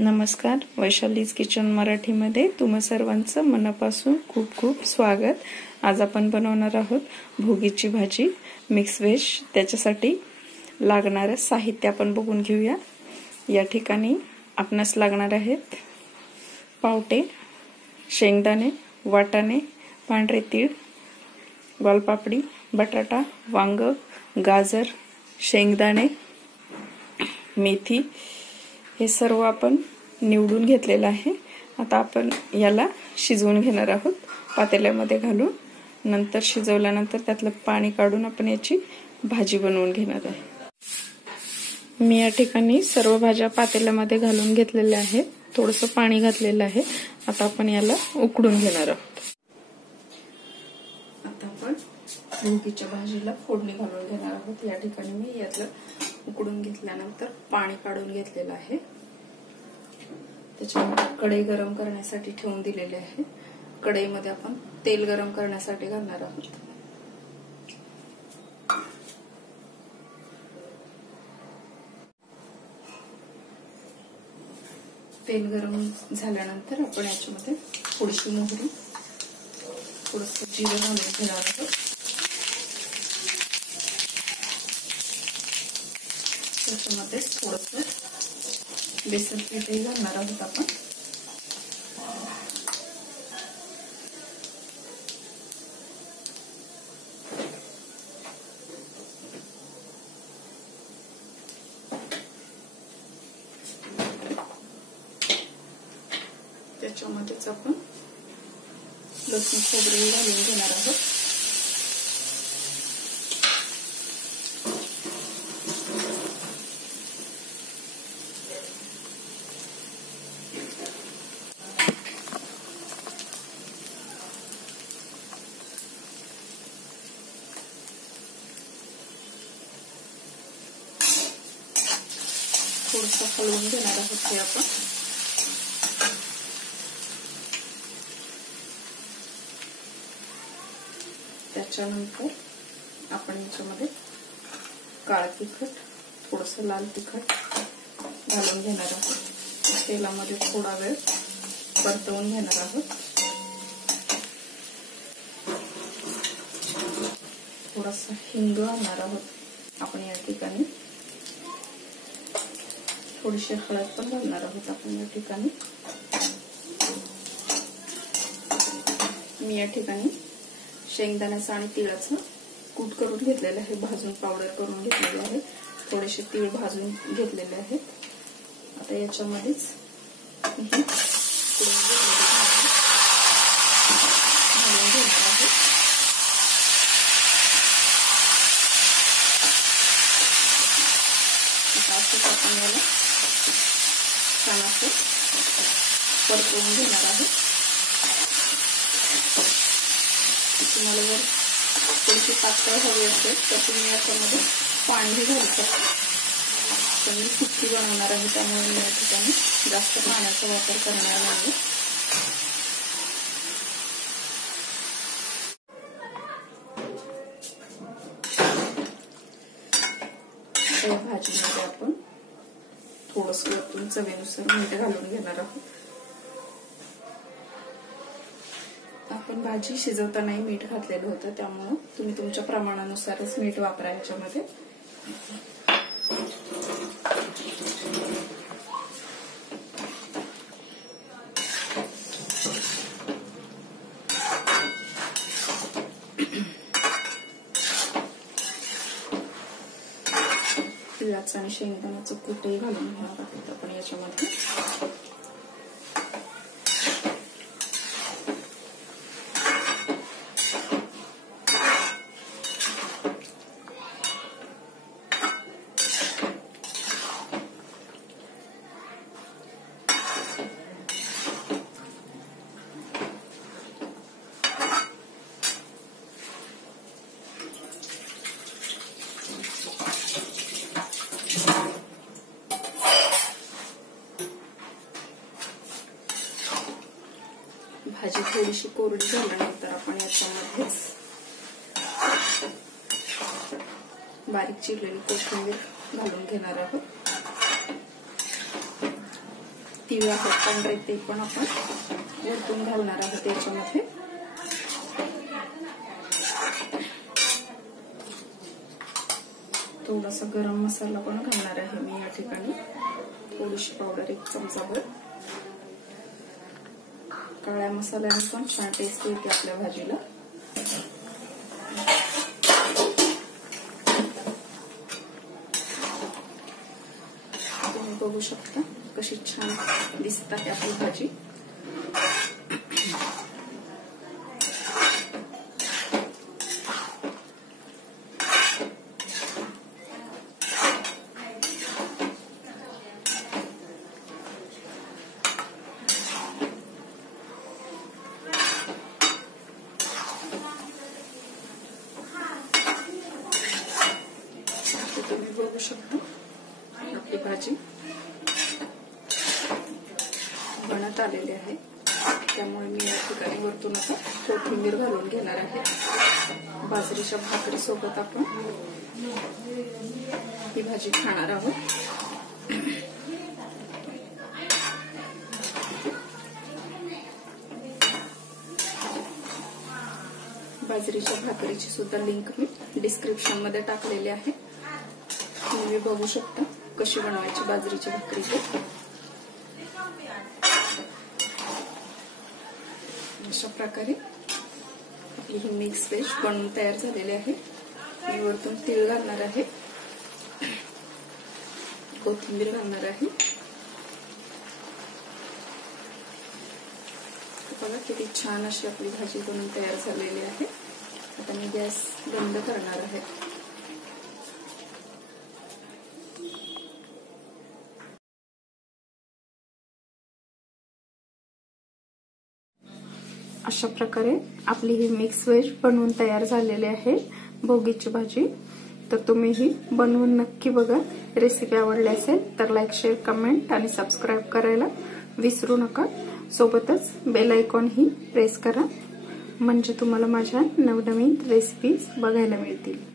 नमस्कार, वैशालीज किचन मराठीमध्ये तुम्हा सर्वांचं मनापासून खूप खूप स्वागत। आज आपण बनवणार आहोत भोगीची भाजी मिक्स व्हेज। त्याच्यासाठी लागणारे साहित्य आपण बघून घेऊया। या ठिकाणी आपणास लागणार आहेत पावटे, शेंगदाणे, वाटाणे, पांढरे तीळ, वालपापडी, बटाटा, वांग, गाजर, शेंगदाणे, मेथी हे सर्व आपण निवडून घेतलेलं आहे। आता आपण याला शिजवून घेणार आहोत पातेल्यामध्ये घालून। नंतर शिजवल्यानंतर त्यातलं पाणी काढून आपण याची भाजी बनवून घेणार आहे। मी या ठिकाणी सर्व भाज्या पातेल्यामध्ये घालून घेतलेल्या आहेत, थोडंसं पाणी घातलेलं आहे। आता आपण याला उकडून घेणार आहोत। आता आपण भोगीच्या भाजीला फोडणी घालून घेणार आहोत। या ठिकाणी मी यातलं उकडून घेतल्यानंतर पाणी काढून घेतलेलं आहे। त्याच्यामध्ये कढई गरम करण्यासाठी ठेवून दिलेले आहे। कढईमध्ये आपण तेल गरम करण्यासाठी घालणार आहोत। तेल गरम झाल्यानंतर आपण याच्यामध्ये थोडीशी मोहरी, थोडंसं जिरं घालून घेणार आहोत। त्याच्यामध्ये थोडंसं बेसन पीठही घालणार आहोत आपण। त्याच्यामध्येच आपण लसूण खोबरेही घालून घेणार आहोत। थोडंसं हलवून घेणार आहोत हे आपण। त्याच्यानंतर आपण याच्यामध्ये काळं तिखट, थोडंसं लाल तिखट घालून घेणार आहोत। तेलामध्ये थोडा वेळ परतवून घेणार आहोत। थोडासा हिंग घालणार आहोत आपण या ठिकाणी। थोडीशी हळद पण घालणार आहोत आपण या ठिकाणी। मी या ठिकाणी शेंगदाण्याचं आणि तिळाचं कूट करून घेतलेलं आहे, भाजून पावडर करून घेतलेले आहे। थोडेसे तीळ भाजून घेतलेले आहेत। आता याच्यामध्येच घालून घेणार आहे। आता असंच आपण याला छान असं परतवून घेणार आहे। तुम्हाला जर थोडीशी पातळ हवी असेल तर तुम्ही याच्यामध्ये पाणीही घालू शकता। पण मी सुक्की बनवणार आहे, त्यामुळे मी या ठिकाणी जास्त पाण्याचा वापर करणार नाही। या भाजीमध्ये आपण थोडंसं वरतून चवीनुसार मीठ घालून घेणार आहोत। आपण भाजी शिजवतानाही मीठ घातलेलं होतं, त्यामुळे तुम्ही तुमच्या प्रमाणानुसारच मीठ वापरा याच्यामध्ये। तिळाचं आणि शेंगदाण्याचं कूटही घालून घेणार आहोत आपण याच्यामध्ये। भाजी थोडीशी कोरडी झाल्यानंतर आपण याच्यामध्येच बारीक चिरलेली कोथिंबीर घालून घेणार आहोत। तीळ आहेत पांढरे ते पण आपण वरतून घालणार आहोत याच्यामध्ये. थोडासा गरम मसाला पण घालणार आहे मी या ठिकाणी, थोडीशी पावडर 1 चमचाभर. काळ्या मसाल्याने पण छान टेस्ट येते आपल्या भाजीला. तुम्ही बघू शकता कशी छान दिसत आहे आपली भाजी. तुम्ही बघू शकता आपली भाजी बनत आलेली आहे. त्यामुळे मी या ठिकाणी वरतून आता कोथिंबीर घालून घेणार आहे. बाजरीच्या भाकरी सोबत आपण ही भाजी खाणार आहोत. बाजरीच्या भाकरीची सुद्धा लिंक मी डिस्क्रिप्शन मध्ये टाकलेली आहे. तुम्ही बघू शकता कशी बनवायची बाजरीची भाकरी. अशा प्रकारे आपली ही मिक्स व्हेज बनवून तयार झालेली आहे. मी वरतून तीळ घालणार आहे, कोथिंबीर घालणार आहे. बघा किती छान अशी आपली भाजी बनवून तयार झालेली आहे. आता मी गॅस बंद करणार आहे. अशा प्रकारे आपली ही मिक्स व्हेज बनवून तयार झालेली आहे भोगीची भाजी. तर तुम्ही ही बनवून नक्की बघा. रेसिपी आवडली असेल तर लाईक, शेअर, कमेंट आणि सबस्क्राईब करायला विसरू नका. सोबतच बेल आयकॉन ही प्रेस करा, म्हणजे तुम्हाला माझ्या नवनवीन रेसिपीज बघायला मिळतील.